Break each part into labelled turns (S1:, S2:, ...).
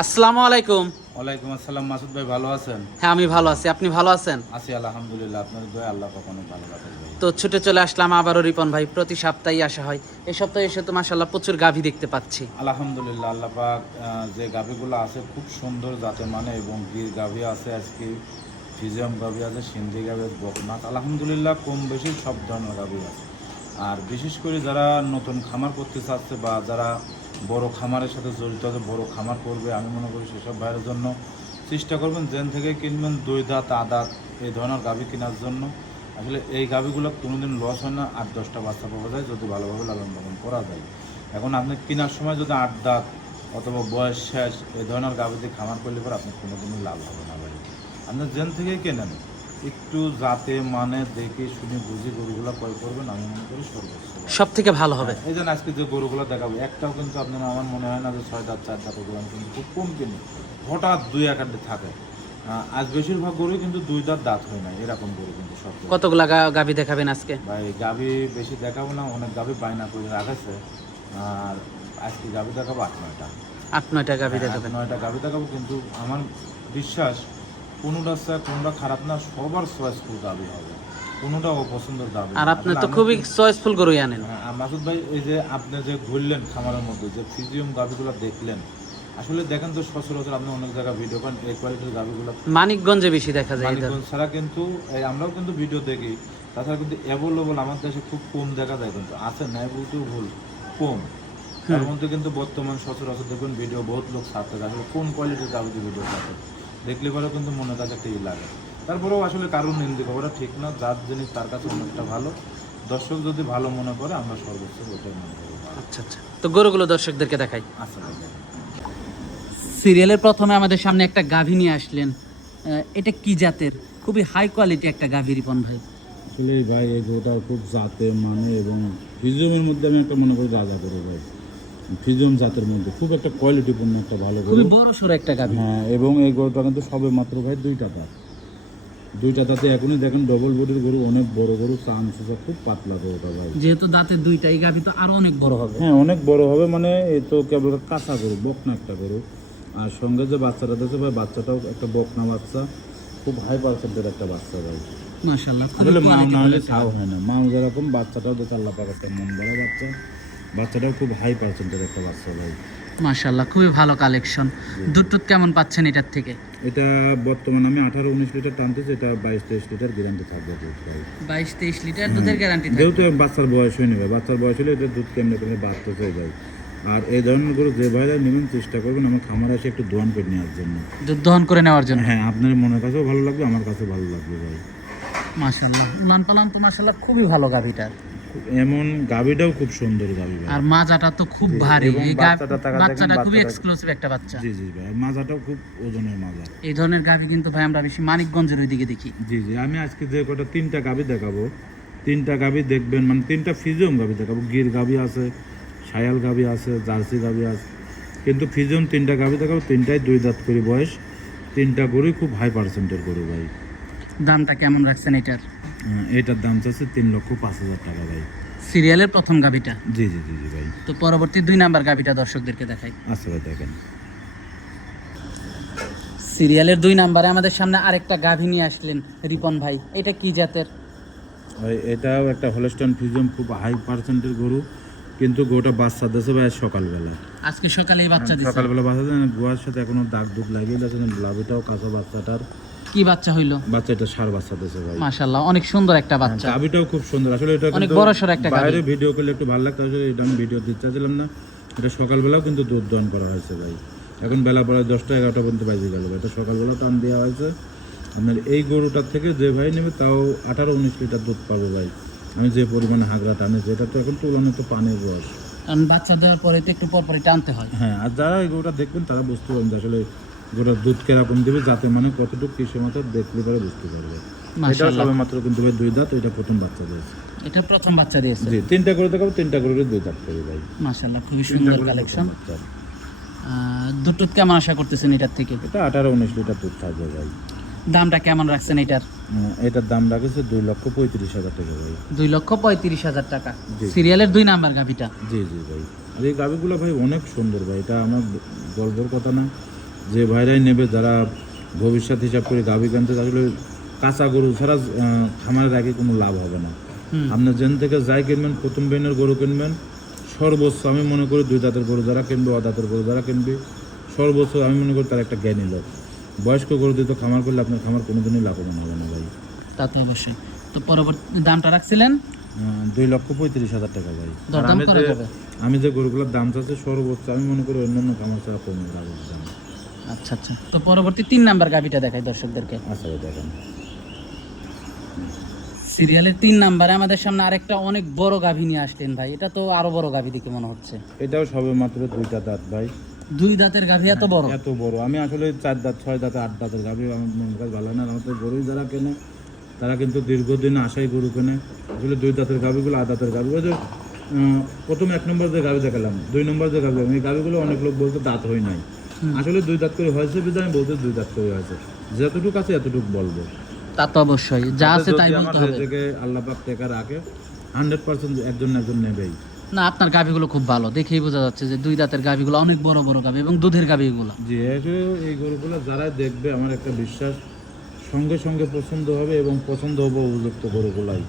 S1: আসসালামু আলাইকুম।
S2: ওয়ালাইকুম আসসালাম মাসুদ ভাই ভালো আছেন?
S1: হ্যাঁ আমি ভালো আছি। আপনি ভালো আছেন?
S2: আছি আলহামদুলিল্লাহ আপনার দয়া আল্লাহ কখনো ভালো রাখে
S1: তো ছুটে চলে আসলাম আবারও রিপন ভাই প্রতি সপ্তাহে আসা হয়। এই সপ্তাহে এসে তো মাসাল্লাহ প্রচুর গাভী দেখতে পাচ্ছি।
S2: আলহামদুলিল্লাহ আল্লাহ পাক যে গাভীগুলো আছে খুব সুন্দর জাতের মানে এবং গির গাভী আছে আজকে ফিজিয়াম গাভী আছে সিন্ধি গাভী বকনাথ আলহামদুলিল্লাহ কম বেশি সব ধরনের গাভী আছে। আর বিশেষ করে যারা নতুন খামার করতে চাচ্ছে বা যারা বড় খামারের সাথে জড়িত আছে, বড় খামার করবে। আমি মনে করি সেসব ভাইয়ের জন্য চেষ্টা করবেন জেন থেকে কিনবেন দুই দাঁত আদাত এই ধরনের গাভী কেনার জন্য। আসলে এই গাভীগুলো কোনোদিন লস হয় না, আট, দশটা বাচ্চা পাওয়া যায়, যদি ভালোভাবে লালন পালন করা যায়। এখন আপনি কেনার সময় যদি আট দাঁত অথবা বয়স শেষ, এই ধরনের গাভীতে খামার করলে পরে আপনি কোনোদিনই লাভ হবে না ভাই। আপনি জেন থেকেই কেনেন, একটু জাতে মানে দেখে শুনে বুঝে গরুগুলো ক্রয় করবেন, আমি মনে করি সর্বোচ্চ।
S1: সব থেকে ভালো হবে।
S2: এই জন্য আজকে যে গরুগুলো দেখাবো একটাও কিন্তু আপনার আমার মনে হয় না যে ছয় দাঁত চার দাঁত গরু কিন্তু খুব কম কিনি হঠাৎ দুই এক থাকে। আজ বেশিরভাগ গরু কিন্তু দুই দাঁত দাঁত হয় না এরকম গরু কিন্তু সব।
S1: কতগুলা গাভী দেখাবেন আজকে?
S2: ভাই গাভি বেশি দেখাবো না অনেক গাভি বায়না করে রাখেছে। আর আজকে গাভি দেখাবো আট নয়টা।
S1: আট নয়টা গাভী
S2: আট
S1: দেখাবেন।
S2: নয়টা গাভি দেখাবো কিন্তু আমার বিশ্বাস কোনোটা কোনোটা খারাপ না সবার চয়েসফুল গাভি হবে। কোনোটা অপছন্দের গাভি
S1: আর আপনি তো খুবই চয়েসফুল গরুই আনেন।
S2: হ্যাঁ, মাসুদ ভাই এই যে আপনি যে ঘুরলেন খামারের মধ্যে যে ফিজিয়াম গাভিগুলো দেখলেন আসলে দেখেন তো সচরাচর আপনি অনেক জায়গায় ভিডিও পান এই কোয়ালিটির গাভিগুলো
S1: মানিকগঞ্জে বেশি দেখা যায়
S2: মানিকগঞ্জ ছাড়া কিন্তু আমরাও কিন্তু ভিডিও দেখি। তাছাড়া কিন্তু অ্যাভেলেবল আমার দেশে খুব কম দেখা যায় কিন্তু আছে নাই বলতেও ভুল কম। তার মধ্যে কিন্তু বর্তমান সচরাচর দেখবেন ভিডিও বহুত লোক ছাড়তে আসলে কোন কোয়ালিটির যাবতীয় ভিডিও থাকে দেখলে পরে কিন্তু মনে কাছে একটা ই লাগে। তারপরেও আসলে কারণ নিন্দে করাটা ঠিক না যার জিনিস তার কাছে অনেকটা ভালো। দর্শক যদি ভালো মনে করে আমরা সর্বোচ্চ ওটাই মনে করি
S1: আচ্ছা আচ্ছা। তো গরুগুলো দর্শকদেরকে দেখাই।
S2: আচ্ছা
S1: সিরিয়ালের প্রথমে আমাদের সামনে একটা গাভী নিয়ে আসলেন। এটা কি জাতের? খুবই হাই কোয়ালিটি একটা গাভী রিপন ভাই।
S2: আসলে ভাই এই গরুটা খুব জাতে মানে এবং ফিজিয়ামের মধ্যে আমি একটা মনে করি রাজা করে ভাই। ফিজিয়াম জাতের মধ্যে খুব একটা কোয়ালিটিপূর্ণ একটা ভালো
S1: খুবই বড় সড়ো একটা গাভী।
S2: হ্যাঁ এবং এই গরুটা কিন্তু সবে মাত্র ভাই দুইটা দাঁত। দুইটা দাঁতে এখনই দেখেন ডবল বডির গরু অনেক বড় গরু চান্স আছে খুব পাতলা গরুটা ভাই।
S1: যেহেতু দাঁতের দুইটাই গাভী তো আরও অনেক বড় হবে।
S2: হ্যাঁ অনেক বড় হবে মানে এই তো কেবল কাঁচা গরু বকনা একটা গরু। আর সঙ্গে যে বাচ্চাটা দিয়েছে ভাই বাচ্চাটাও একটা বকনা বাচ্চা খুব হাই পার্সেন্টের একটা বাচ্চা ভাই।
S1: মাশাআল্লাহ
S2: আসলে মা না হলে তাও হয় না। মা যেরকম বাচ্চাটাও দেখে আল্লাহ পাক মন বড় বাচ্চা বাচ্চাটাও খুব হাই পার্সেন্টের একটা বাচ্চা ভাই।
S1: মাশাআল্লাহ খুবই ভালো কালেকশন দুধ টুধ কেমন পাচ্ছেন এটার থেকে?
S2: এটা বর্তমানে আমি আঠারো উনিশ লিটার টানতেছি এটা বাইশ তেইশ লিটার গ্যারান্টি থাকবে ভাই
S1: বাইশ তেইশ লিটার দুধের গ্যারান্টি
S2: যেহেতু বাচ্চার বয়স হয়ে নেবে বাচ্চার বয়স হলে এটা দুধ কেমনে কেমনে বাড়তে হয়ে যায় আর এই ধরনের গরু যে ভাইরা নেবেন চেষ্টা করবেন আমার খামার আসে একটু দোয়ান করে নেওয়ার জন্য।
S1: দুধ দহন করে নেওয়ার জন্য?
S2: হ্যাঁ আপনার মনের কাছেও ভালো লাগবে আমার কাছেও ভালো লাগবে ভাই।
S1: মাশাআল্লাহ উলান পালান তো মাশাআল্লাহ খুবই ভালো গাভীটার
S2: এমন গাভিটাও খুব সুন্দর গাবি
S1: আর মাজাটা তো খুব ভারী। এই
S2: বাচ্চাটা
S1: বাচ্চাটা- এক্সক্লুসিভ একটা বাচ্চা।
S2: জি জি ভাই মাজাটাও খুব ওজনের মাজা।
S1: এই ধরনের গাভী কিন্তু ভাই আমরা বেশি মানিকগঞ্জের ওইদিকে দেখি।
S2: জি জি আমি আজকে যে কটা তিনটা গাভি দেখাবো তিনটা গাভি দেখবেন মানে তিনটা ফিজিয়ম গাবি দেখাবো। গির গাভি আছে সায়াল গাভি আছে জার্সি গাভি আছে। কিন্তু ফিজিয়ম তিনটা গাভি দেখাবো তিনটাই দুই দাঁত করে বয়স। তিনটা গরুই খুব হাই পার্সেন্টের গরু ভাই।
S1: দামটা কেমন রাখছেন এটার?
S2: এটার দাম চাচ্ছে তিন লক্ষ পাঁচ হাজার টাকা ভাই।
S1: সিরিয়ালের প্রথম গাভীটা?
S2: জি জি জি জি ভাই।
S1: তো পরবর্তী দুই নাম্বার গাভীটা দর্শকদেরকে দেখাই।
S2: আচ্ছা ভাই দেখেন।
S1: সিরিয়ালের দুই নাম্বারে আমাদের সামনে আরেকটা গাভী নিয়ে আসলেন রিপন ভাই। এটা কি জাতের?
S2: ভাই এটাও একটা হলস্টন ফিজিয়ম খুব হাই পার্সেন্টের গরু কিন্তু গরুটা বাচ্চা দিয়েছে ভাই সকালবেলা।
S1: আজকে সকালে বাচ্চা দিচ্ছে
S2: সকালবেলা বাচ্চা দেয় গোয়ার সাথে এখনও দাগ দুগ লাগিয়ে যাচ্ছে লাভিটাও কাঁচা বাচ্চাটার।
S1: কি বাচ্চা হইল?
S2: বাচ্চা এটা সার বাচ্চা দিয়েছে ভাই।
S1: মাশাআল্লাহ অনেক সুন্দর একটা বাচ্চা।
S2: গাভিটাও খুব সুন্দর। আসলে এটা
S1: অনেক
S2: কিন্তু
S1: বড়সড় একটা।
S2: বাইরে ভিডিও করলে একটু ভালো লাগতো এটা আমি ভিডিও দিতে চাইছিলাম না। এটা সকালবেলাও কিন্তু দুধ দহন করা হয়েছে ভাই। এখন বেলা পরে দশটা এগারোটা পর্যন্ত বাজে গেল এটা সকালবেলা টান দেওয়া হয়েছে। আপনার এই গরুটার থেকে যে ভাই নেবে তাও আঠারো উনিশ লিটার দুধ পাবো ভাই। আমি যে পরিমাণে হাগরা টানেছি এটা তো এখন তুলনায় তো পানির বয়স
S1: কারণ বাচ্চা দেওয়ার পরে তো একটু পর পরই টানতে হয়।
S2: হ্যাঁ আর যারা এই গরুটা দেখবেন তারা বুঝতে পারবেন আসলে গরুটার দুধ কীরকম দিবে যাতে মানে কতটুকু কৃষি মতো দেখলে পরে বুঝতে পারবে। এটা সবে মাত্র কিন্তু ভাই দুই দাঁত এটা প্রথম বাচ্চা দিয়েছে।
S1: এটা প্রথম বাচ্চা দিয়েছে।
S2: জি তিনটা করে দেখাবো তিনটা করে দুই দাঁত করি ভাই।
S1: মাশাআল্লাহ খুবই সুন্দর কালেকশন দুধ কেমন আশা করতেছেন এটার থেকে?
S2: এটা আঠারো উনিশ লিটার দুধ থাকবে ভাই।
S1: দামটা কেমন রাখছেন এটার?
S2: এটার দাম রাখেছে দুই লক্ষ পঁয়ত্রিশ হাজার টাকা ভাই।
S1: দুই লক্ষ পঁয়ত্রিশ হাজার টাকা। সিরিয়ালের দুই নাম্বার গাভিটা।
S2: জি জি ভাই। আর এই গাভিগুলো ভাই অনেক সুন্দর ভাই এটা আমার গল্পের কথা না। যে ভাইরাই নেবে যারা ভবিষ্যৎ হিসাব করে গাভী কিনতে আসলে কাঁচা গরু ছাড়া খামারে রাখে কোনো লাভ হবে না।
S1: হুম।
S2: আপনার যেন থেকে যাই কিনবেন প্রথম বেনের গরু কিনবেন সর্বোচ্চ আমি মনে করি দুই দাঁতের গরু যারা কিনবে অ দাঁতের গরু যারা কিনবে সর্বোচ্চ আমি মনে করি তার একটা জ্ঞানী লোক। বয়স্ক গরু দিয়ে তো খামার করলে আপনার খামার কোনোদিনই লাভবান হবে না ভাই।
S1: তা তো অবশ্যই। তো পরবর্তী দামটা রাখছিলেন?
S2: দুই লক্ষ পঁয়ত্রিশ হাজার টাকা ভাই। আমি যে- গরুগুলোর দাম চাচ্ছি সর্বোচ্চ আমি মনে করি অন্যান্য খামার ছাড়া কমে লাভ দাম
S1: আচ্ছা আচ্ছা। তো পরবর্তী তিন নাম্বার গাভিটা দেখাই দর্শকদেরকে।
S2: আচ্ছা দেখেন।
S1: সিরিয়ালের তিন নাম্বারে আমাদের সামনে আরেকটা অনেক বড় গাভী নিয়ে আসলেন ভাই। এটা তো আরও বড় গাভী দেখে মনে হচ্ছে।
S2: এটাও সবে মাত্র দুইটা দাঁত ভাই।
S1: দুই দাঁতের গাভী এত বড়?
S2: এত বড়। আমি আসলে চার দাঁত ছয় দাঁত আট দাঁতের গাভি আমার মনে কাজ ভালো না। আমাদের গরু যারা কেনে তারা কিন্তু দীর্ঘদিন আশাই গরু কেনে। আসলে দুই দাঁতের গাভিগুলো আট দাঁতের গাভি। ওই যে প্রথম এক নম্বর যে গাভি দেখালাম দুই নম্বর যে গাভি এই গাভিগুলো অনেক লোক বলতে দাঁত হয় নাই। আসলে দুই দাঁত করে হয়েছে বিধায় আমি বলতে দুই দাঁত করে হয়েছে। যতটুকু আছে এতটুকু বলব।
S1: তা তো অবশ্যই যা আছে তাই বলতে হবে।
S2: থেকে আল্লাহ পাক টেকা রাখে হান্ড্রেড পার্সেন্ট একজন না একজন নেবেই।
S1: না আপনার গাভীগুলো খুব ভালো দেখেই বোঝা যাচ্ছে যে দুই দাঁতের গাভীগুলো অনেক বড় বড় গাভী এবং দুধের গাভীগুলো।
S2: আসলে এই গরুগুলো যারা দেখবে আমার একটা বিশ্বাস সঙ্গে সঙ্গে পছন্দ হবে এবং পছন্দ হবে উপযুক্ত গরুগুলাই।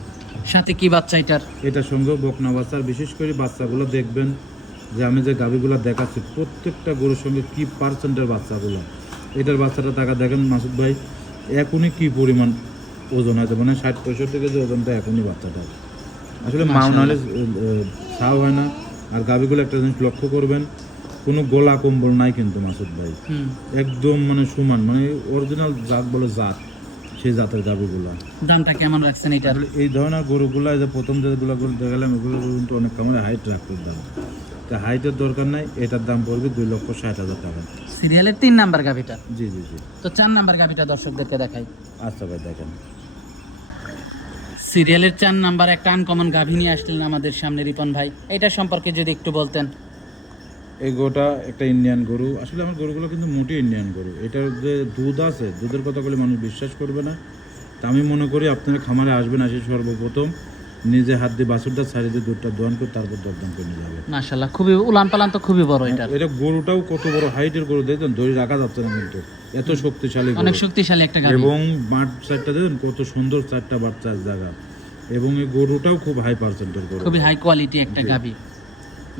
S1: সাথে কি বাচ্চা এটার?
S2: এটার সঙ্গে বকনা বাচ্চার বিশেষ করে বাচ্চাগুলো দেখবেন যে আমি যে গাভিগুলো দেখাচ্ছি প্রত্যেকটা গরুর সঙ্গে কি পার্সেন্টের বাচ্চাগুলো এটার বাচ্চাটা টাকা দেখেন মাসুদ ভাই এখনই কি পরিমাণ ওজন আছে মানে ষাট পঁয়ষট্টি কেজি ওজনটা এখনই বাচ্চাটা আসলে মাও নাহলে ছাও হয় না। আর গাভিগুলো একটা জিনিস লক্ষ্য করবেন কোনো গোলা কম্বল নাই কিন্তু মাসুদ ভাই। একদম মানে সমান মানে অরিজিনাল জাত বলে জাত সেই জাতের গাভিগুলো
S1: দামটা কেমন রাখছেন
S2: আসলে এই ধরনের গরুগুলো যে প্রথম যেগুলো গরু দেখালাম এগুলো কিন্তু অনেক কামারে হাইট রাখতে দাম তা হাইটের দরকার নাই এটার দাম পড়বে দুই লক্ষ ষাট হাজার টাকা।
S1: সিরিয়ালের তিন নাম্বার গাভীটা?
S2: জি জি জি।
S1: তো চার নাম্বার গাভীটা দর্শকদেরকে দেখাই।
S2: আচ্ছা ভাই দেখেন।
S1: সিরিয়ালের চার নাম্বার একটা আনকমন গাভী নিয়ে আসলেন আমাদের সামনে রিপন ভাই। এটা সম্পর্কে যদি একটু বলতেন।
S2: এই গরুটা একটা ইন্ডিয়ান গরু আসলে আমার গরুগুলো কিন্তু মোটে ইন্ডিয়ান গরু। এটার যে দুধ আছে দুধের কথা বলে মানুষ বিশ্বাস করবে না। তা আমি মনে করি আপনারা খামারে আসবেন আসে সর্বপ্রথম। নিজে হাত দিয়ে বাছুরটা ছাড়িয়ে দিয়ে দুধটা দোয়ান করে তারপর দরদাম করে নিয়ে যাবে।
S1: মাশাল্লাহ খুবই উলান পালান তো খুবই বড় এটার।
S2: এটা গরুটাও কত বড় হাইটের গরু দেখবেন ধরে রাখা যাচ্ছে না কিন্তু। এত শক্তিশালী
S1: অনেক শক্তিশালী একটা গাভী।
S2: এবং মাঠ সাইডটা দেখুন কত সুন্দর চারটা বাচ্চার জায়গা। এবং এই গরুটাও খুব হাই পার্সেন্টের গরু।
S1: খুবই হাই কোয়ালিটি একটা গাবি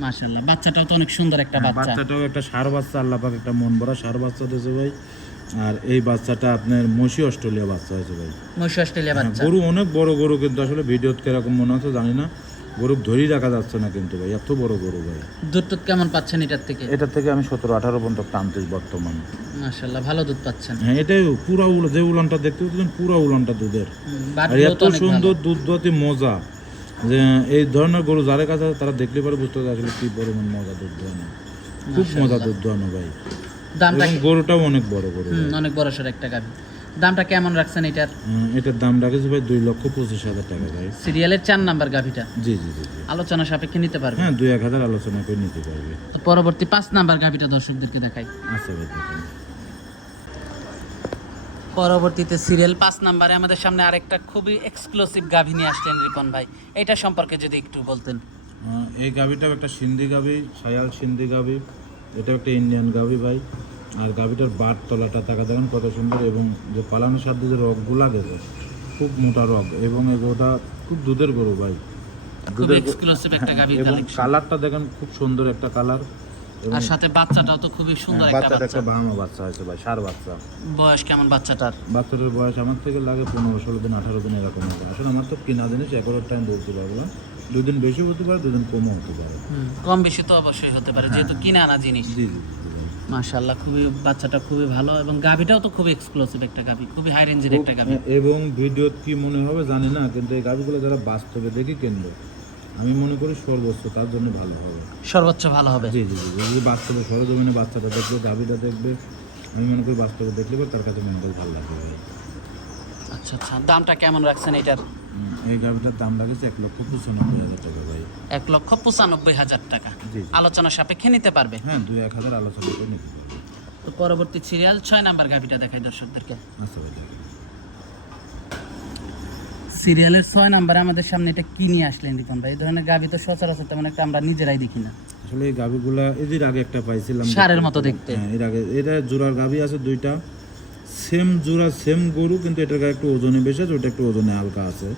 S1: মাশাল্লাহ বাচ্চাটাও তো অনেক সুন্দর একটা বাচ্চা।
S2: বাচ্চাটাও একটা সার বাচ্চা আল্লাহ পাক একটা মন ভরা সার বাচ্চা দিয়েছে ভাই। আর এই বাচ্চাটা আপনার মসি অস্ট্রেলিয়া বাচ্চা হয়েছে ভাই।
S1: মহিষ অস্ট্রেলিয়া
S2: হ্যাঁ,
S1: বাচ্চা।
S2: গরু অনেক বড় গরু কিন্তু আসলে ভিডিওতে কীরকম মনে হচ্ছে জানি না। গরু ধরেই রাখা যাচ্ছে না কিন্তু ভাই এত বড় গরু ভাই।
S1: দুধ টুধ কেমন পাচ্ছেন এটার থেকে?
S2: এটা থেকে আমি সতেরো আঠারো পর্যন্ত টানতেছি বর্তমানে।
S1: মাশাল্লাহ ভালো দুধ পাচ্ছেন।
S2: হ্যাঁ এটাই পুরা উল যে উলানটা দেখতে পাচ্ছেন পুরা উলানটা দুধের। আর এত। সুন্দর দুধ দোয়াতে মজা। যে এই ধরনের গরু যারা কাছে তারা দেখলে পারে বুঝতে পারে আসলে কি পরিমাণ মজা দুধ দোয়ানো। খুব মজা দুধ দোয়ানো ভাই।
S1: দামটা
S2: গরুটাও অনেক বড় গরু
S1: অনেক বড় সড় একটা গাভী। দামটা কেমন রাখছেন এটার?
S2: এটার দাম রাখেছে ভাই দুই লক্ষ পঁচিশ হাজার টাকা ভাই।
S1: সিরিয়ালের চার নাম্বার গাভীটা?
S2: জি জি জি
S1: আলোচনা সাপেক্ষে নিতে পারবে?
S2: হ্যাঁ দুই এক হাজার আলোচনা করে নিতে পারবে।
S1: পরবর্তী পাঁচ নাম্বার গাভীটা দর্শকদেরকে দেখাই।
S2: আচ্ছা ভাই
S1: পরবর্তীতে সিরিয়াল পাঁচ নাম্বারে আমাদের সামনে আরেকটা খুবই এক্সক্লুসিভ গাভী নিয়ে আসলেন রিপন ভাই। এটা সম্পর্কে যদি একটু বলতেন।
S2: এই গাভিটাও একটা সিন্ধি গাভি সায়াল সিন্ধি গাভি। এটাও একটা ইন্ডিয়ান গাভি ভাই। আর গাভিটার বাট তলাটা তাকা দেখেন কত সুন্দর এবং যে পালানোর সাথে যে রগগুলা গেছে খুব মোটা রগ এবং এগুলোটা খুব দুধের গরু ভাই।
S1: গাভী
S2: এবং কালারটা দেখেন খুব সুন্দর একটা কালার।
S1: আর সাথে বাচ্চাটাও তো খুবই সুন্দর একটা বাচ্চা।
S2: একটা বাচ্চা হয়েছে ভাই সার বাচ্চা।
S1: বয়স কেমন বাচ্চাটার?
S2: বাচ্চাটার বয়স আমার থেকে লাগে পনেরো ষোলো দিন আঠারো দিন এরকম হবে। আসলে আমার তো কিনা জিনিস টাইম বলতে পারব না। দুদিন বেশি হতে পারে দুদিন কমও হতে পারে।
S1: কম বেশি তো অবশ্যই হতে পারে যেহেতু কিনে আনা জিনিস।
S2: জি জি।
S1: মাশাআল্লাহ খুবই বাচ্চাটা খুবই ভালো এবং গাভীটাও তো খুবই এক্সক্লুসিভ একটা গাভী খুবই হাই রেঞ্জের একটা গাভী।
S2: এবং ভিডিও কি মনে হবে জানি না কিন্তু এই গাভিগুলো যারা বাস্তবে দেখি কিনবে আমি মনে করি সর্বোচ্চ তার জন্য ভালো হবে।
S1: সর্বোচ্চ ভালো হবে।
S2: জি জি জি যদি বাস্তবে সরজমিনে বাচ্চাটা দেখবে গাভিটা দেখবে আমি মনে করি বাস্তবে দেখলে তার কাছে মনে করি ভালো লাগবে।
S1: আচ্ছা আচ্ছা দামটা কেমন রাখছেন এটার?
S2: এই গাভিটার দাম লাগেছে এক লক্ষ পঁচানব্বই হাজার টাকা ভাই।
S1: এক লক্ষ পঁচানব্বই হাজার টাকা। আলোচনা সাপেক্ষে নিতে পারবে?
S2: হ্যাঁ দুই এক হাজার আলোচনা করে নিতে পারবে।
S1: তো পরবর্তী সিরিয়াল ছয় নাম্বার গাভীটা দেখাই দর্শকদেরকে।
S2: আচ্ছা ভাই
S1: সিরিয়ালের ছয় নাম্বারে আমাদের সামনে এটা কি নিয়ে আসলেন রিপন ভাই? এই ধরনের গাভী তো সচরাচর তেমন একটা আমরা নিজেরাই দেখি না।
S2: আসলে এই গাভিগুলা এদের আগে একটা পাইছিলাম
S1: ষাঁড়ের মতো দেখতে।
S2: হ্যাঁ এর আগে এটা জোড়ার গাভি আছে দুইটা। সেম জোড়া সেম গরু কিন্তু এটার গায়ে একটু ওজনে বেশি আছে ওটা একটু ওজনে হালকা আছে।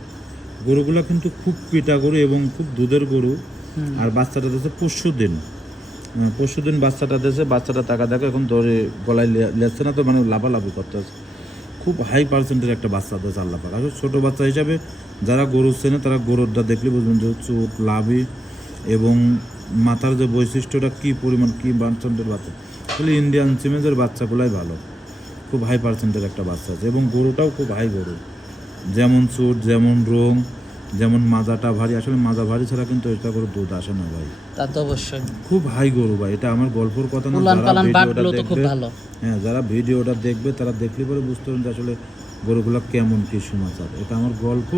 S2: গরুগুলা কিন্তু খুব পিটা গরু এবং খুব দুধের গরু। আর বাচ্চাটা দিয়েছে পরশু দিন। পরশু দিন বাচ্চাটা দিয়েছে বাচ্চাটা টাকা দেখো এখন ধরে গলায় লে- লেচ্ছে না তো মানে লাফালাফি করতেছে। খুব হাই পার্সেন্টের একটা বাচ্চা দিয়েছে আল্লাহ পাক। আসলে ছোটো বাচ্চা হিসাবে যারা গরু চেনে তারা গরুরটা দেখলে বুঝবেন যে চোট লাভি এবং মাথার যে বৈশিষ্ট্যটা কী পরিমাণ কী পার্সেন্টের বাচ্চা। তাহলে ইন্ডিয়ান সিমেজের বাচ্চাগুলাই ভালো। খুব হাই পার্সেন্টের একটা বাচ্চা আছে এবং গরুটাও খুব হাই গরু। যেমন চোট যেমন রং যেমন মাজাটা ভারী। আসলে মাজা ভারী ছাড়া কিন্তু এটা করে দুধ আসে না ভাই।
S1: তা তো অবশ্যই।
S2: খুব হাই গরু ভাই এটা আমার গল্পর কথা না যারা ভিডিওটা দেখবে
S1: ভালো।
S2: হ্যাঁ যারা ভিডিওটা দেখবে তারা দেখলে পরে বুঝতে পারবেন যে আসলে গরুগুলা কেমন কি সমাচার। এটা আমার গল্প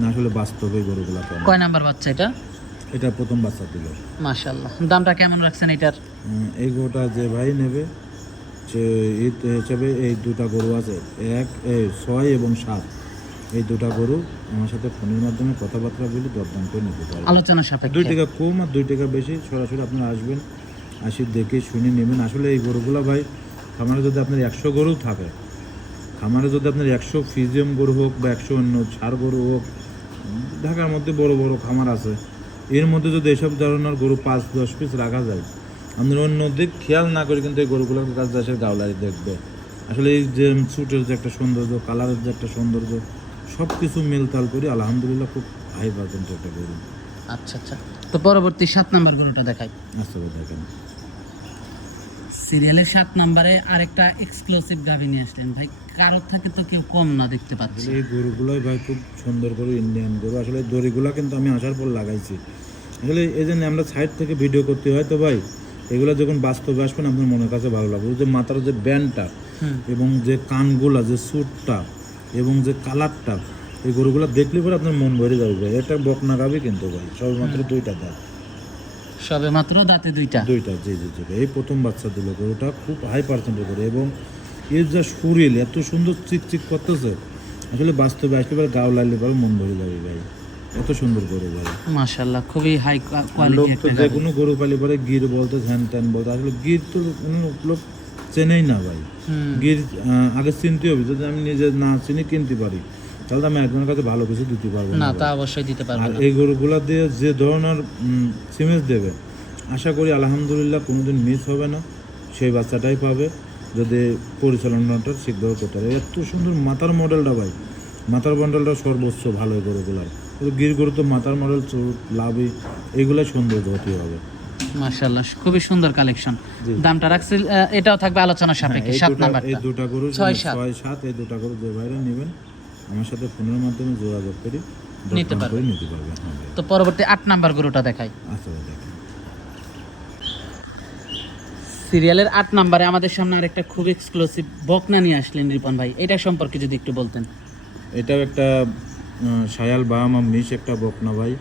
S2: না আসলে বাস্তবে গরুগুলা কেমন।
S1: কয় নাম্বার বাচ্চা এটা?
S2: এটা প্রথম বাচ্চা দিল।
S1: মাশাআল্লাহ। দামটা কেমন রাখছেন এটার?
S2: এই গরুটা যে ভাই নেবে ঈদ হিসাবে এই দুটা গরু আছে এক এই ছয় এবং সাত। এই দুটা গরু আমার সাথে ফোনের মাধ্যমে কথাবার্তা বলে দরদাম করে নিতে পারবে।
S1: আলোচনা সাপেক্ষে।
S2: দুই টাকা কম আর দুই টাকা বেশি সরাসরি আপনারা আসবেন আসি দেখে শুনে নেবেন। আসলে এই গরুগুলো ভাই খামারে যদি আপনার একশো গরু থাকে খামারে যদি আপনার একশো ফিজিয়াম গরু হোক বা একশো অন্য ছাড় গরু হোক ঢাকার মধ্যে বড় বড় খামার আছে। এর মধ্যে যদি এসব ধরনের গরু পাঁচ দশ পিস রাখা যায় আপনার অন্য দিক খেয়াল না করে কিন্তু এই গরুগুলোর কাছে দেশের গাওলারি দেখবে। আসলে এই যে সুটের যে একটা সৌন্দর্য কালারের যে একটা সৌন্দর্য সব কিছু মেলতাল করি আলহামদুলিল্লাহ খুব হাই পার্সেন্ট একটা গরু।
S1: আচ্ছা আচ্ছা। তো পরবর্তী সাত নাম্বার গরুটা দেখাই।
S2: আচ্ছা দেখেন।
S1: সিরিয়ালের সাত নাম্বারে আরেকটা এক্সক্লুসিভ গাভি নিয়ে আসলেন। ভাই কারোর থেকে তো কেউ কম না দেখতে পাচ্ছি।
S2: এই গরুগুলোই ভাই খুব সুন্দর গরু ইন্ডিয়ান গরু। আসলে দড়িগুলো কিন্তু আমি আসার পর লাগাইছি। আসলে এই জন্য আমরা সাইড থেকে ভিডিও করতে হয় তো ভাই। এগুলো যখন বাস্তবে আসবেন আপনার মনের কাছে ভালো লাগবে। ওই যে মাথার যে ব্যান্ডটা এবং যে কানগুলা যে স্যুটটা এবং যে কালারটা এই গরুগুলো দেখলে পরে আপনার মন ভরে যাবে। ভাই এটা বকনা গাবি কিন্তু ভাই সবেমাত্র দুইটা দাঁত।
S1: সবে মাত্র দাঁতে দুইটা?
S2: দুইটা জি জি জি এই প্রথম বাচ্চা দিল গরুটা খুব হাই পার্সেন্টের করে এবং এর যা শরীর এত সুন্দর চিকচিক করতেছে। আসলে বাস্তবে আসলে পরে গাও লাগলে পরে মন ভরে যাবে ভাই। এত সুন্দর গরু ভাই।
S1: মাশাআল্লাহ খুবই হাই
S2: লোক তো যে কোনো গরু পালি পরে গির বলতে ধ্যান ত্যান বলতে। আসলে গির তো কোনো লোক চেনেই না ভাই। গির আগে চিনতে হবে যদি আমি নিজে না চিনি কিনতে পারি। তাহলে আমি একজনের কাছে ভালো কিছু দিতে পারব
S1: না তা অবশ্যই দিতে পারব
S2: আর এই গরুগুলা দিয়ে যে ধরনের সিমেজ দেবে আশা করি আলহামদুলিল্লাহ কোনোদিন মিস হবে না। সেই বাচ্চাটাই পাবে যদি পরিচালনাটা ঠিকভাবে করতে পারে। এত সুন্দর মাথার মডেলটা ভাই। মাথার মডেলটা সর্বোচ্চ ভালো গরুগুলার। গির গরু তো মাথার মডেল চোট লাভি এগুলাই সৌন্দর্য হতে হবে
S1: মাশাআল্লাহ খুবই সুন্দর কালেকশন দামটা রাখছি এটাও থাকবে আলোচনা সাপেক্ষে সাত নাম্বারটা
S2: এই দুটা গরু
S1: ছয় সাত।
S2: ছয় সাত এই দুটা গরু যে ভাইরা নেবেন আমার সাথে ফোনের মাধ্যমে যোগাযোগ করি
S1: নিতে
S2: দরদাম
S1: পারবে।
S2: করে নিতে পারবে হ্যাঁ
S1: তো পরবর্তী আট নাম্বার গরুটা দেখাই
S2: আচ্ছা ভাই
S1: সিরিয়ালের আট নাম্বারে আমাদের সামনে আরেকটা খুব এক্সক্লুসিভ বকনা নিয়ে আসলেন রিপন ভাই এটা সম্পর্কে যদি একটু বলতেন
S2: এটাও একটা সায়াল বাহামা মিশ একটা বকনা ভাই।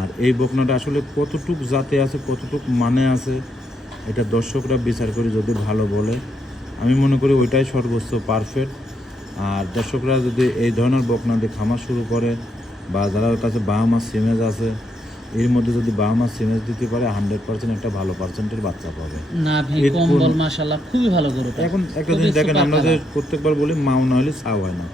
S2: আর এই বকনাটা আসলে কতটুক জাতে আছে কতটুক মানে আছে এটা দর্শকরা বিচার করে যদি ভালো বলে। আমি মনে করি ওইটাই সর্বোচ্চ পারফেক্ট আর দর্শকরা যদি এই ধরনের বকনা দিয়ে খামার শুরু করে বা যারা কাছে বাহামা সিমেজ আছে এর মধ্যে যদি বাহামা সিমেজ দিতে পারে হান্ড্রেড পার্সেন্ট একটা ভালো পার্সেন্টের বাচ্চা পাবে।
S1: না ভাই কম্বল মাশাআল্লাহ খুবই ভালো
S2: এখন একটা জিনিস দেখেন আমরা যে প্রত্যেকবার বলি মাও না হলে ছাও হয় না।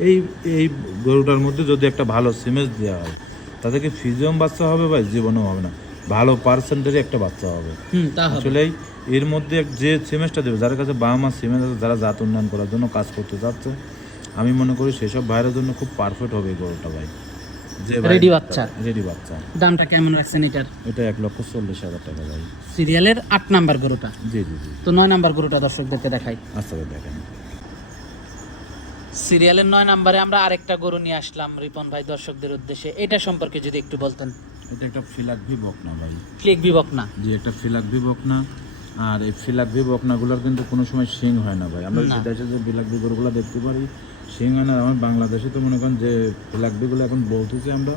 S2: এই এই গরুটার মধ্যে যদি একটা ভালো সিমেজ দেওয়া হয় তাদেরকে ফিজিয়াম বাচ্চা হবে বা জীবনও হবে না। ভালো পার্সেন্টেরই একটা বাচ্চা হবে।
S1: হুম তা হবে।
S2: আসলে এর মধ্যে যে সিমেজটা দেবে যার কাছে বাবা মা সিমেজ আছে যারা জাত উন্নয়ন করার জন্য কাজ করতে চাচ্ছে আমি মনে করি সেসব ভাইয়ের জন্য খুব পারফেক্ট হবে এই গরুটা ভাই। যে
S1: Ready বাচ্চা।
S2: রেডি বাচ্চা।
S1: দামটা কেমন রাখছেন এটার?
S2: এটা এক লক্ষ চল্লিশ হাজার টাকা ভাই।
S1: সিরিয়ালের আট নাম্বার গরুটা।
S2: জি জি জি।
S1: তো নয় নাম্বার গরুটা দর্শকদেরকে দেখাই।
S2: আচ্ছা দেখেন।
S1: সিরিয়ালের নয় নাম্বারে আমরা আরেকটা গরু নিয়ে আসলাম রিপন ভাই দর্শকদের উদ্দেশ্যে। এটা সম্পর্কে যদি একটু বলতেন।
S2: এটা একটা ফিলাকভি বকনা ভাই।
S1: ক্লিক বিবকনা?
S2: যে একটা ফিলাকভি বকনা আর এই ফিলাকভি বকনাগুলোর কিন্তু কোনো সময় শিং হয় না ভাই। আমরা
S1: না।
S2: দেশে যে ফিলাকভি গরুগুলো দেখতে পারি। শিং হয় না। আমার বাংলাদেশে তো মনে করেন যে ফিলাকভিগুলো এখন বলতেছি আমরা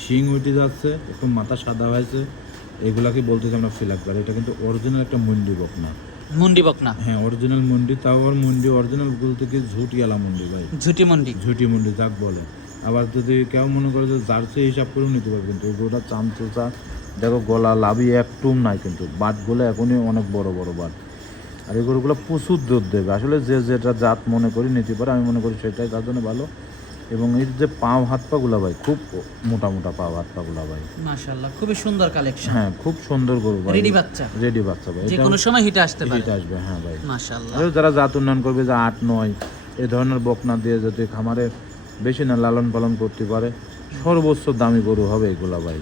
S2: শিং উঠে যাচ্ছে একটু মাথা সাদা হয়েছে। এগুলাকে বলতেছি আমরা ফিলাক আর এটা কিন্তু অরিজিনাল একটা মুন্ডি বকনা
S1: মুন্ডি বকনা।
S2: হ্যাঁ অরিজিনাল মুন্ডি তাও আর মুন্ডি অরিজিনাল বলতে কি ঝুটিয়ালা মুন্ডি ভাই।
S1: ঝুটি মুন্ডি।
S2: ঝুটি মুন্ডি যাক বলে। আবার যদি কেউ মনে করে যে জার্সি হিসাব করেও নিতে পারবে কিন্তু গরুটা চামচোচা দেখো গলা লাভি একটুম নাই কিন্তু বাটগুলো এখনই অনেক বড় বড় বাট আর এই গরুগুলো প্রচুর দুধ দেবে। আসলে যে যেটা জাত মনে করি নিতে পারে আমি মনে করি সেটাই তার জন্য ভালো। এবং এর যে পাও হাত পাগুলা ভাই খুব মোটা মোটা পাও হাত পাগুলা ভাই।
S1: মাশাআল্লাহ খুবই সুন্দর কালেকশন
S2: হ্যাঁ খুব সুন্দর গরু ভাই।
S1: রেডি বাচ্চা।
S2: রেডি বাচ্চা ভাই।
S1: যে কোনো সময় হিটে আসতে পারে।
S2: হিট আসবে হ্যাঁ ভাই।
S1: মাশাআল্লাহ।
S2: আর যারা জাত উন্নয়ন করবে যে আট নয় এই ধরনের বকনা দিয়ে যদি খামারে বেশি না লালন পালন করতে পারে সর্বোচ্চ দামি গরু হবে এগুলা ভাই।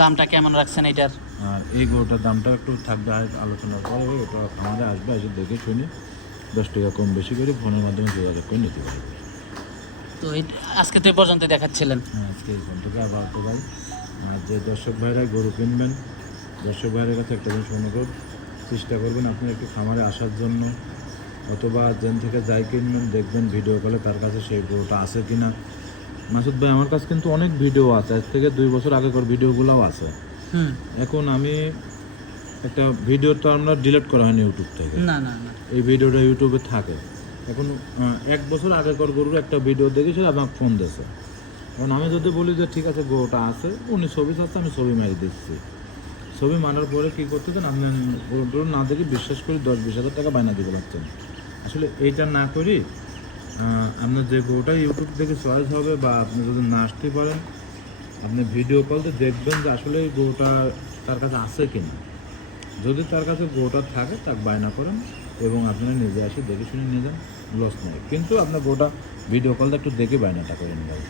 S1: দামটা কেমন রাখছেন এটার?
S2: আর এই গরুটার দামটা একটু থাকবে আর আলোচনার পরে ওটা খামারে আসবে এসে দেখে শুনে দশ টাকা কম বেশি করে ফোনের মাধ্যমে যোগাযোগ করে নিতে পারবে।
S1: তো আজকে তো এই পর্যন্ত দেখাচ্ছিলেন।
S2: হ্যাঁ আজকে এই ফোন আবার তো ভাই আর যে দর্শক ভাইরা গরু কিনবেন দর্শক ভাইয়ের কাছে একটা জিনিস করুন চেষ্টা করবেন আপনি একটু খামারে আসার জন্য অথবা যেন থেকে যাই কিনবেন দেখবেন ভিডিও কলে তার কাছে সেই গরুটা আছে কি না মাসুদ ভাই আমার কাছে কিন্তু অনেক ভিডিও আছে আজ থেকে দুই বছর আগেকার ভিডিওগুলোও আছে। এখন আমি একটা ভিডিও তো আমরা ডিলিট করা হয়নি ইউটিউব থেকে।
S1: না না না।
S2: এই ভিডিওটা ইউটিউবে থাকে। এখন এক বছর আগেকার গরুর একটা ভিডিও দেখেছিল আমাকে ফোন দিয়েছে। এখন আমি যদি বলি যে, ঠিক আছে, গরুটা আছে, উনি ছবি চাচ্ছে আমি ছবি মারি দিচ্ছি। ছবি মারার পরে কী করতেছেন আপনি গরু না দেখে বিশ্বাস করি দশ বিশ হাজার টাকা বায়না দিতে পারছেন। আসলে এইটা না করি আপনার যে গরুটা ইউটিউব থেকে চয়েস হবে বা আপনি যদি না আসতে পারেন, আপনি ভিডিও কলতে দেখবেন যে আসলে গরুটা তার কাছে আছে কি না যদি তার কাছে গোটা থাকে, তাকে বায়না করেন এবং আপনারা নিজে আসে দেখে শুনে নিয়ে যান। লস নেই। কিন্তু আপনার গোটা ভিডিও কলটা একটু দেখে বায়নাটা করে নিয়ে যাবেন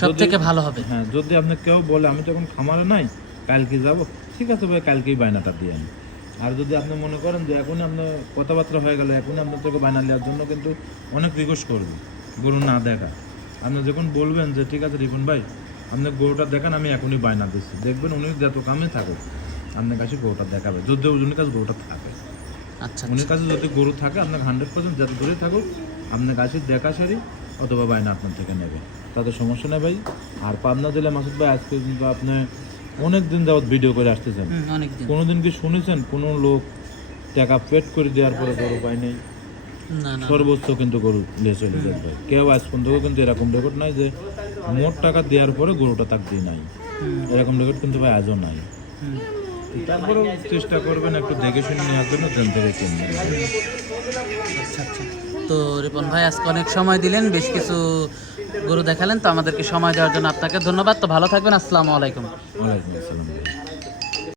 S1: সব থেকে ভালো হবে।
S2: হ্যাঁ যদি আপনি কেউ বলে আমি তো এখন খামারে নাই কালকে যাব। ঠিক আছে ভাই কালকেই বায়নাটা দিয়ে আনি। আর যদি আপনি মনে করেন যে এখন আপনার কথাবার্তা হয়ে গেল এখন আপনার তোকে বায়না নেওয়ার জন্য কিন্তু অনেক রিকোয়েস্ট করবে গরু না দেখা। আপনি যখন বলবেন যে ঠিক আছে রিপন ভাই আপনি গরুটা দেখান আমি এখনই বায়না দিচ্ছি। দেখবেন উনি যত কামে থাকুক আপনার কাছে গরুটা দেখাবে। যদি উনি কাছে গরুটা থাকে
S1: আচ্ছা
S2: উনির কাছে যদি গরু থাকে আপনাকে হান্ড্রেড পার্সেন্ট যত দূরে থাকুক আপনার কাছে দেখা সারি অথবা বায়না আপনার থেকে নেবে। তাতে সমস্যা নেই ভাই। আর পাবনা জেলা মাসুদ ভাই আজকে কিন্তু আপনি অনেক দিন যাবত ভিডিও করে আসতেছেন। কোনোদিন কি শুনেছেন? কোনো লোক টাকা পেড করে দেওয়ার পরে গরু পায় নেই? সর্বোচ্চ কিন্তু গরু নিয়ে চলে যাবে কেউ আজ পর্যন্ত কিন্তু এরকম রেকর্ড নাই যে মোট টাকা দেওয়ার পরে গরুটা তাক দিয়ে নাই। এরকম রেকর্ড কিন্তু ভাই আজও নাই। তারপরেও চেষ্টা করবেন একটু দেখে শুনে নেওয়ার জন্য দেন থেকে কিনবেন
S1: আচ্ছা আচ্ছা। তো রিপন ভাই আজকে অনেক সময় দিলেন বেশ কিছু গরু দেখালেন তো আমাদেরকে সময় দেওয়ার জন্য আপনাকে ধন্যবাদ। তো ভালো থাকবেন আসসালামু আলাইকুম।
S2: ওয়ালাইকুম